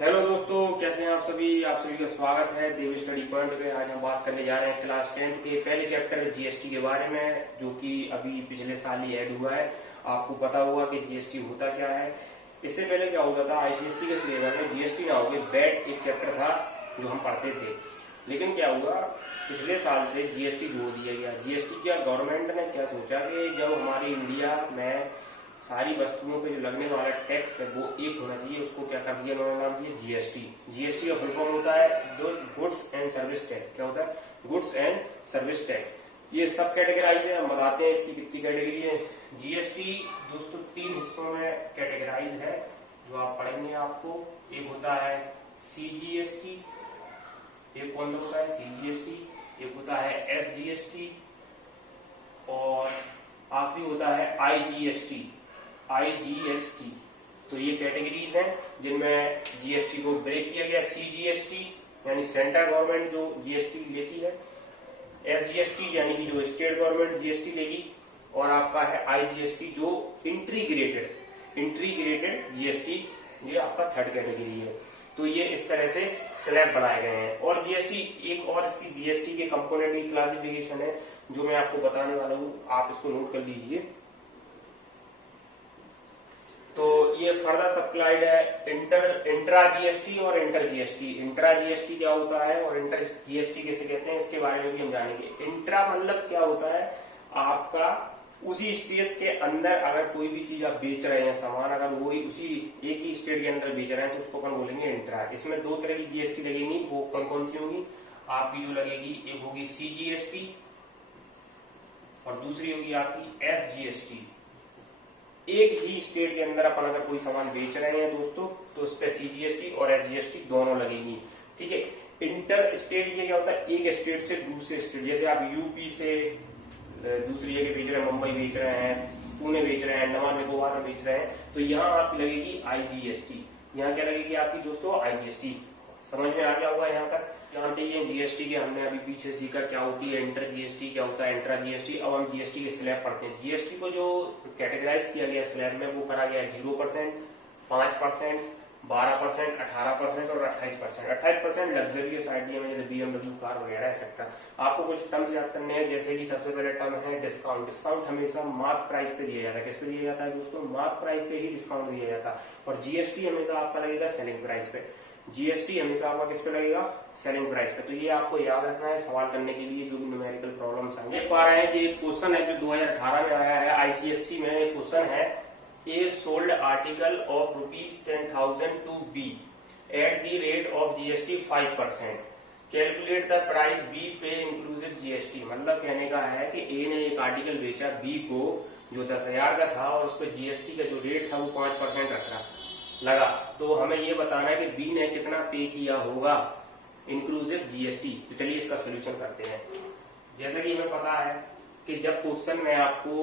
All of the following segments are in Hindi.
हेलो दोस्तों, कैसे हैं आप सभी का स्वागत है देव स्टडी पॉइंट पे। आज हम बात करने जा रहे हैं क्लास 10 के पहले चैप्टर जीएसटी के बारे में, जो कि अभी पिछले साल ही ऐड हुआ है। आपको पता होगा कि जीएसटी होता क्या है। इससे पहले क्या होता था, आईसीएसई के सिलेबस में जीएसटी ना होगे बैट एक चैप्टर था जो हम पढ़ते थे। लेकिन क्या हुआ, पिछले साल से जीएसटी जोड़ दिया गया। जीएसटी क्या, गवर्नमेंट ने क्या सोचा कि जब हमारे इंडिया में सारी वस्तुओं पे जो लगने वाला टैक्स है वो एक होना चाहिए, उसको क्या कर दिया उन्होंने, नाम दिया जीएसटी। जीएसटी का फुल फॉर्म होता है गुड्स एंड सर्विस टैक्स। क्या होता है? Goods and service tax. ये सब कैटेगराइज है, हम बताते हैं इसकी कितनी कैटेगरी है। जीएसटी दोस्तों 3 हिस्सों में कैटेगराइज है जो आप पढ़ेंगे। आपको एक होता है सीजीएसटी, एक कौन सा होता है सीजीएसटी, एक होता है एसजीएसटी और आखिरी होता है आईजीएसटी। आईजीएसटी तो ये कैटेगरीज हैं जिनमें जीएसटी को ब्रेक किया गया। सीजीएसटी यानी सेंट्रल गवर्नमेंट जो जीएसटी लेती है, एसजीएसटी यानी कि जो स्टेट गवर्नमेंट जीएसटी लेगी, और आपका है आईजीएसटी जो इंटीग्रेटेड जीएसटी, ये आपका थर्ड कैटेगरी है। तो ये इस तरह से स्लैब बनाए गए हैं। और जीएसटी एक और इसकी जीएसटी के कंपोनेंट की क्लासिफिकेशन है जो मैं आपको बताने वाला हूं, आप इसको नोट कर लीजिए। तो ये फर्दर सप्लाइड है इंट्रा जीएसटी और इंटर जीएसटी। इंट्रा जीएसटी क्या होता है और इंटर जीएसटी किसे कहते हैं, इसके बारे में भी हम जानेंगे। इंट्रा मतलब क्या होता है, आपका उसी स्टेट के अंदर अगर कोई भी चीज आप बेच रहे हैं, सामान अगर वही उसी एक ही स्टेट के अंदर बेच रहे हैं तो उसको अपन बोलेंगे इंट्रा। इसमें 2 तरह की जीएसटी लगेगी, वो कौन कौन सी होंगी आपकी जो लगेगी, एक होगी सीजीएसटी और दूसरी होगी आपकी एसजीएसटी। एक ही स्टेट के अंदर अपन अगर कोई सामान बेच रहे हैं दोस्तों तो उस पर सीजीएसटी और एसजीएसटी दोनों लगेंगी। ठीक है। इंटर स्टेट ये क्या होता है, एक स्टेट से दूसरे स्टेट, जैसे आप यूपी से दूसरी जगह बेच रहे हैं, मुंबई बेच रहे हैं, पुणे बेच रहे हैं, अंडमान निकोबार में बेच रहे हैं, तो यहाँ आपकी लगेगी आईजीएसटी। यहाँ क्या लगेगी आपकी दोस्तों, आईजीएसटी। समझ में आ गया होगा यहाँ तक। जानते ही जीएसटी के हमने अभी पीछे सीखा क्या होती है इंटर जीएसटी, क्या होता है इंट्रा जीएसटी। अब हम जीएसटी के स्लैब पढ़ते हैं। जीएसटी को जो कैटेगराइज किया गया स्लैब में वो करा गया 0%, 5%, 12%, 18% और 28%। 28% लग्जरियस आइडिया में जैसे बीएमडब्ल्यू कार वगैरह एक्सेट्रा। आपको कुछ टर्म्स याद करने हैं, जैसे कि सबसे पहले टर्म है डिस्काउंट। डिस्काउंट हमेशा मार्क प्राइस पे दिया जाता है। किस पे दिया जाता है दोस्तों, मार्क प्राइस पे ही डिस्काउंट दिया जाता है। और जीएसटी हमेशा आपका लगेगा सेलिंग प्राइस पे। जीएसटी हमेशा आपका किस पे लगेगा, सेलिंग प्राइस पे। तो ये आपको याद रखना है सवाल करने के लिए जो भी न्यूमेरिकल प्रॉब्लम्स आएंगे। देख पा रहे हैं कि एक क्वेश्चन है जो 2018 में आया है आईसीएसई में। एक क्वेश्चन है, a sold article of ₹10,000 to be at the rate of GST 5%, calculate the price be pay inclusive GST. मतलब कहने का है कि ए ने एक आर्टिकल बेचा बी को जो 10,000 का था और उस पर जीएसटी का जो रेट था वो 5% रखा लगा। तो हमें ये बताना है कि बी ने कितना पे किया होगा इंक्लूसिव जीएसटी। तो चलिए इसका सोल्यूशन करते हैं। जैसा कि हमें पता है कि जब क्वेश्चन में आपको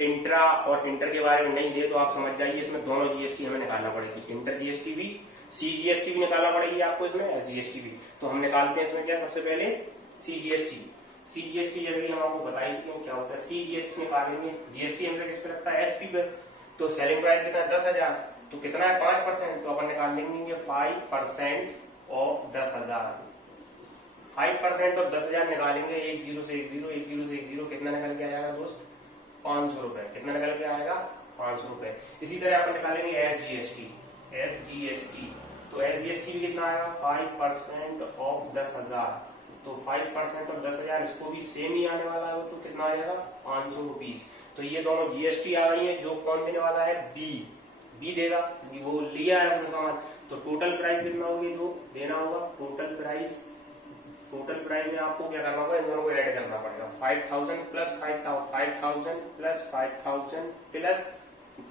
इंट्रा और इंटर के बारे में नहीं दे तो आप समझ जाइए इसमें दोनों जीएसटी हमें निकालना पड़ेगी। इंटर जीएसटी भी, सीजीएसटी भी निकालना पड़ेगी आपको इसमें, एसजीएसटी भी। तो हम निकालते हैं इसमें क्या, सबसे पहले सीजीएसटी। सीजीएसटी जैसे हम आपको बताएंगे क्या होता है। सीजीएसटी निकालेंगे, जीएसटी हम किस पे लगता है, एसपी पे। तो सेलिंग प्राइस कितना है, 10,000, तो कितना है 5%, तो अपन निकाल लेंगे 5% ऑफ 10,000। 5% ऑफ 10,000 निकालेंगे, 1 0 से 1 0, 1 0 से 1 0, कितना निकल के आएगा दोस्त, 500 रुपए। कितना निकल के आएगा, 500 रुपए। इसी तरह अपन निकालेंगे एसजीएसटी। एसजीएसटी तो एसजीएसटी भी कितना आएगा, 5% ऑफ 10,000। तो 5% ऑफ 10,000 इसको भी सेम ही आने वाला है, तो कितना आ जाएगा, 500 रुपीज। तो ये दोनों जीएसटी आ गई है। जो कौन देने वाला है, बी देगा, वो लिया है उसने सामान। तो टोटल प्राइस कितना होगी जो देना होगा, टोटल प्राइस में आपको क्या करना होगा, इन दोनों को ऐड करना पड़ेगा। 5,000 प्लस 5,000, 5,000 प्लस 5,000 प्लस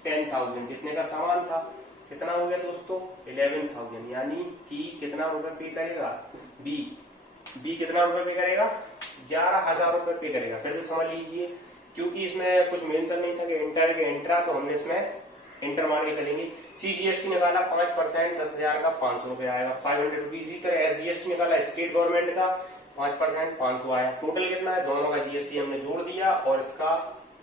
10,000, जितने का सामान था कितना हो गया दोस्तों, 11,000। यानी कि कितना रुपए पे करेगा बी कितना रुपए पे करेगा, 11,000 रुपए पे करेगा। फिर से समझ लीजिए, क्योंकि इसमें कुछ मेंशन नहीं था कि इंटर के इंट्रा, तो हमने इसमें इंटर मान के चलेंगे। सीजीएसटी निकाला 5%, 10,000 का 500 रुपए आएगा, 500 रुपीज। इसी तरह एसजीएसटी निकाला स्टेट गवर्नमेंट का 5%, 500 आया। टोटल कितना है, दोनों का जीएसटी हमने जोड़ दिया और इसका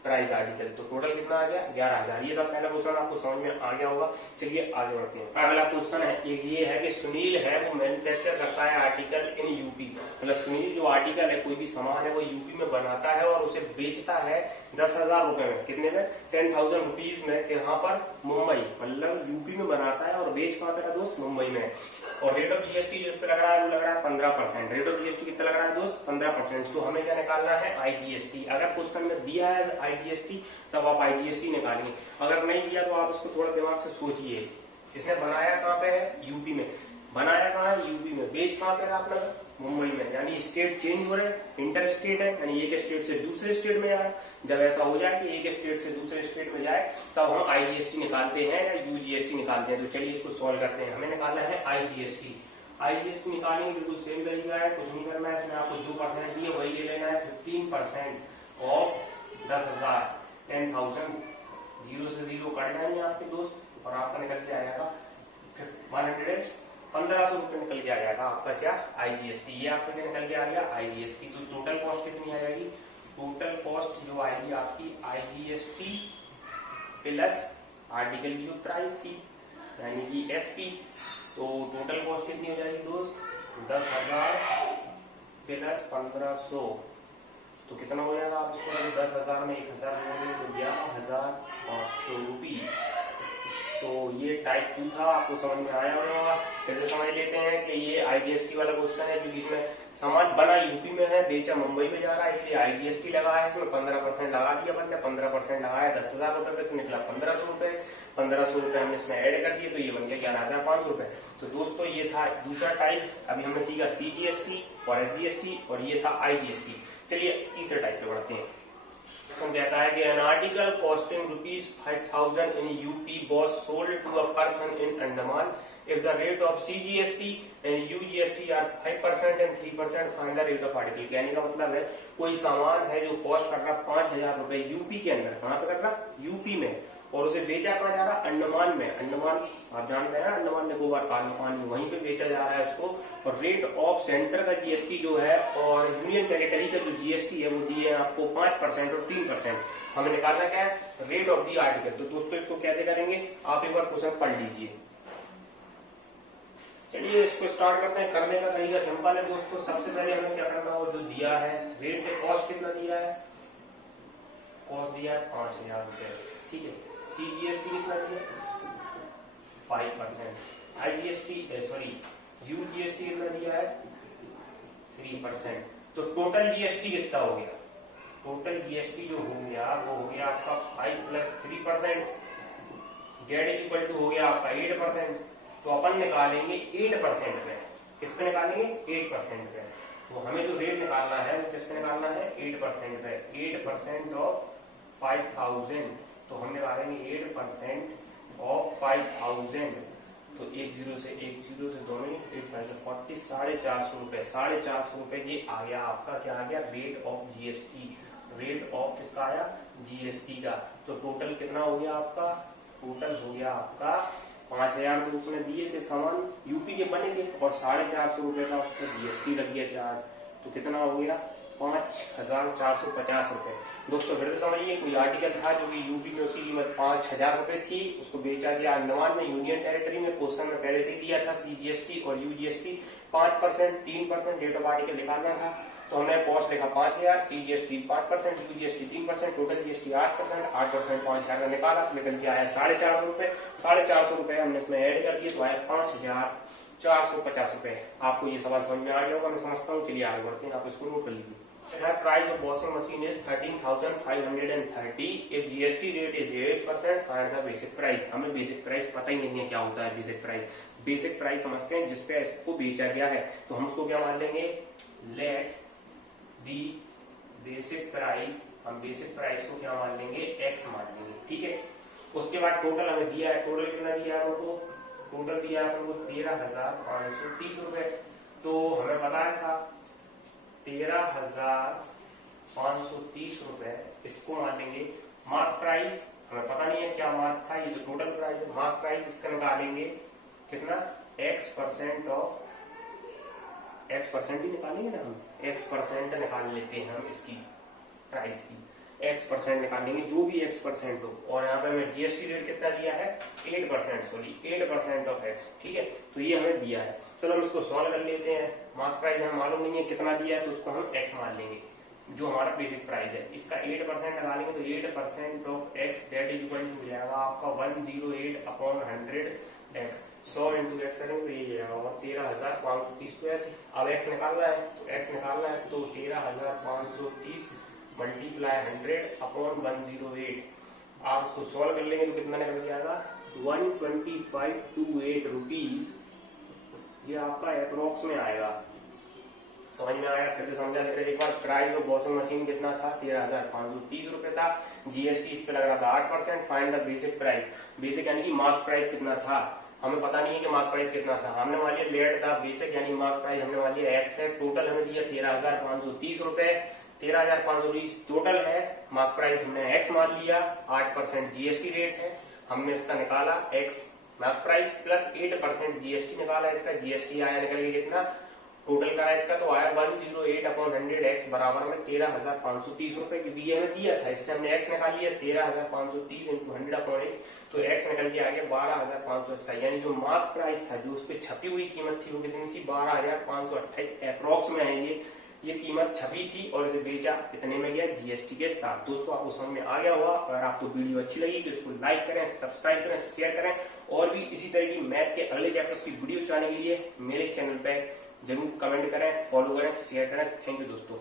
प्राइस आर्टिकल। तो टोटल कितना आ गया 11,000। ये था पहला क्वेश्चन, आपको समझ में आ गया होगा। चलिए आगे बढ़ते हैं। अगला क्वेश्चन है एक ये है कि सुनील है वो मैन्युफैक्चर करता है आर्टिकल इन यूपी। मतलब सुनील जो आर्टिकल है, कोई भी सामान है वो यूपी में बनाता है और उसे बेचता है 10,000 रुपए में। कितने में? 10,000 रुपीज में। यहाँ पर मुंबई, मतलब यूपी में बनाता है और बेच कहाँ पे दोस्त? मुंबई में। और रेट ऑफ जीएसटी जो इस पे लग रहा है वो लग रहा है 15%। रेट ऑफ जीएसटी कितना लग रहा है दोस्त? 15%। तो हमें क्या निकालना है? आईजीएसटी। अगर क्वेश्चन में दिया है आईजीएसटी तब आप आईजीएसटी निकालेंगे, अगर नहीं दिया तो आप इसको थोड़ा दिमाग से सोचिए। इसने बनाया कहाँ पे है? यूपी में। बनाया कहाँ है? यूपी में। बेच कहाँ पे है आपने? मुंबई में। यानी स्टेट चेंज हो रहे हैं, इंटर स्टेट है, यानी एक स्टेट से दूसरे स्टेट में जाए। जब ऐसा हो जाए कि एक स्टेट से दूसरे स्टेट में जाए तब हम आईजीएसटी निकालते हैं या यूजीएसटी निकालते हैं। तो चलिए इसको सॉल्व करते हैं। हमें निकालना है आईजीएसटी। आईजीएसटी निकालेंगे बिल्कुल सेम तरीका है, कुछ नहीं करना है। इसमें आपको 2% दिए वही ले लेना है। 15% ऑफ 10,000, 10,000 जीरो से जीरो कट जाएंगे आपके दोस्त और आपका निकल के आएगा 1,500 रुपए निकल के आ जाएगा आपका क्या? आईजीएसटी। ये आपका क्या निकल के आ गया? आईजीएसटी। तो टोटल कॉस्ट कितनी आ जाएगी? टोटल कॉस्ट जो आएगी आपकी आईजीएसटी प्लस आर्टिकल की जो प्राइस थी यानी कि एसपी। तो टोटल कॉस्ट कितनी हो जाएगी दोस्त? 10,000 प्लस 1,500। तो कितना हो जाएगा? आप इसको 10,000 में 1,000 जोड़ेंगे तो 11,500 रुपीज। तो ये टाइप 2 था, आपको समझ में आया होगा। फिर से समझ लेते हैं कि ये आईजीएसटी वाला क्वेश्चन है क्योंकि इसमें सामान बना यूपी में है, बेचा मुंबई में जा रहा है, इसलिए आईजीएसटी लगा है। इसमें 15% लगा दिया बंदा, 15% लगाया 10,000 रुपए पे, तो निकला 1,500 रुपए। 1,500 रुपए हमने इसमें ऐड कर दिए तो ये बन गया 11,500 रुपए। तो दोस्तों ये था दूसरा टाइप। अभी हमने सीखा सीजीएसटी और एसजीएसटी और ये था आईजीएसटी। चलिए तीसरे टाइप पे बढ़ते हैं। कहता है कि an article costing ₹5,000 in UP was sold to a person in Andaman. If the rate of CGST and UGST are 5% and 3%, find the rate of article. कहने का मतलब है कोई सामान है जो कॉस्ट कर रहा 5,000 रुपए यूपी के अंदर। कहाँ पे कर रहा? यूपी में। और उसे बेचा कहाँ जा रहा? अंडमान में। अंडमान आप जानते हैं अंडमान निकोबार काला पानी, वहीं पे बेचा जा रहा है उसको। और रेट ऑफ सेंटर का जीएसटी जो है और यूनियन टेरिटरी का जो जीएसटी है वो दिए है आपको 5% और 3%। हमें निकालना क्या है? Rate of the article. तो दोस्तों इसको कैसे करेंगे आप एक बार क्वेश्चन पढ़ लीजिए। चलिए इसको स्टार्ट करते हैं। करने का तरीका सिंपल है दोस्तों। सबसे पहले हमें क्या करना हो, जो दिया है रेट कॉस्ट कितना दिया है? कॉस्ट दिया है 5,000 रुपए, ठीक है। सीजीएसटी कितना दिया? 5%। आईजीएसटी सॉरी यूजीएसटी कितना दिया है? 3%। तो टोटल जीएसटी कितना हो गया? टोटल जीएसटी जो हो गया वो हो गया आपका 5 + 3%, डेट इक्वल टू हो गया आपका 8%। तो अपन निकालेंगे 8% पे। किस पे निकालेंगे? 8% पे। तो हमें जो रेट निकालना है वो किस पे निकालना है? 8% पे। 8% ऑफ 5,000। तो हम निकालेंगे 8% ऑफ 5,000। तो 10 से 10 से दोनों 8 5 40, 450 रुपए। 450 रुपए ये आ गया आपका क्या आ गया? Rate of GST. Rate of किसका आया? जीएसटी का। तो टोटल कितना हो गया आपका? टोटल हो गया आपका 5,000 तो उसने दिए थे सामान यूपी के बने थे और 450 रुपए का उसका जीएसटी लग गया चार्ज। तो कितना हो गया? 5,450 रुपए। दोस्तों फिर से समझिए, कोई आर्टिकल था जो कि यूपी में उसकी कीमत 5,000 रुपए थी, उसको बेचा गया अंडमान में यूनियन टेरिटरी में। क्वेश्चन में पहले से दिया था सीजीएसटी और यूजीएसटी 5%, 3%, रेट ऑफ आर्टिकल निकालना था। तो हमने कॉस्ट लिखा 5,000, सीजीएसटी 5%, यूजीएसटी 3%, टोटल जीएसटी 8%, 8% 5,000 का निकाला तो निकल के आया 450 रुपए। 450 रुपए हमने इसमें ऐड कर दिए तो आया 5,450 रुपए। आपको ये सवाल समझ में आ गया होगा मैं समझता हूँ। चलिए आगे बढ़ते हैं, आप इसको नोट कर लीजिए। Price of washing machine is 13,530. If GST rate is 8%, find the basic price. हमें बेसिक प्राइस पता ही नहीं है क्या होता है बेसिक प्राइस। बेसिक प्राइस समझते हैं जिसपे इसको बेचा गया है। तो हम उसको क्या मान लेंगे? Let the basic price. हम बेसिक प्राइस को क्या मान लेंगे? x मान लेंगे, ठीक है। उसके बाद टोटल हमें दिया है। टोटल कितना दिया है हमको? टोटल दिया है हमको 13,530 रुपए। तो हमें बताया था 13,530 रुपए, इसको मान लेंगे। मार्क प्राइस हमें पता नहीं है क्या मार्क था, ये जो टोटल प्राइस है मार्क प्राइस इसका निकालेंगे कितना? x% ऑफ x% ही निकालेंगे ना हम, x% निकाल लेते हैं हम इसकी प्राइस की। x% निकालेंगे, जो भी x% हो। और यहाँ पे हमें जीएसटी रेट कितना दिया है 8%, सॉरी 8% ऑफ x, ठीक है। तो ये हमें दिया है। चलो हम इसको सॉल्व कर लेते हैं। मार्क प्राइस हमें मालूम नहीं है कितना दिया है, तो उसको हम x मान लेंगे, जो हमारा बेसिक प्राइस है। इसका 8% निकालेंगे तो 8% of x that is equal to जाएगा आपका 108 अपॉन 100x। 100 इंटू एक्स करेंगे तो ये जाएगा और 13,530। तो ऐसे अब x निकालना है, तो x निकालना है तो 13,530 मल्टीप्लाई 100 अपॉन 108। आप उसको सॉल्व कर लेंगे तो कितना निकल जाएगा 12,528 रुपीज। ये आपका अप्रोक्स में आएगा। समझ में आया? फिर से समझा दे रहे एक बार। प्राइस ऑफ वॉशिंग मशीन कितना था 13,530 रुपए था। जीएसटी इस पे लग रहा था 8%। Find the basic price. Basic यानी कि मार्क प्राइस कितना था, हमें पता नहीं है कि मार्क प्राइस कितना था। हमने मान लिया लेट था, बेसिक यानी मार्क प्राइस हमने मान लिया एक्स है। टोटल हमें दिया 13,530 रुपए। 13,530 टोटल है। मार्क प्राइस हमने एक्स मान लिया, 8% जीएसटी रेट है। हमने इसका निकाला x mark price plus 8% GST निकाला। इसका जीएसटी आया निकल के कितना, टोटल करा इसका तो आया 108 अपॉन 100x बराबर में 13,530 रुपए। क्योंकि ये हमें दिया था, इससे हमने x निकाल लिया 13,530 इंटू 100 अपॉन 8, तो x निकल के आ गया 12,528। यानी जो मार्क प्राइस था, जो उस पर छपी हुई कीमत थी, वो कितनी थी 12,528 अप्रोक्स में आएंगे। ये कीमत छपी थी और इसे बेचा कितने में गया जीएसटी के साथ। दोस्तों आपको समझ में आ गया होगा। अगर आपको वीडियो अच्छी लगी तो इसको लाइक करें, सब्सक्राइब करें, शेयर करें। और भी इसी तरह की मैथ के अगले चैप्टर्स की वीडियो चाहने के लिए मेरे चैनल पे जरूर कमेंट करें, फॉलो करें, शेयर करें। थैंक यू दोस्तों।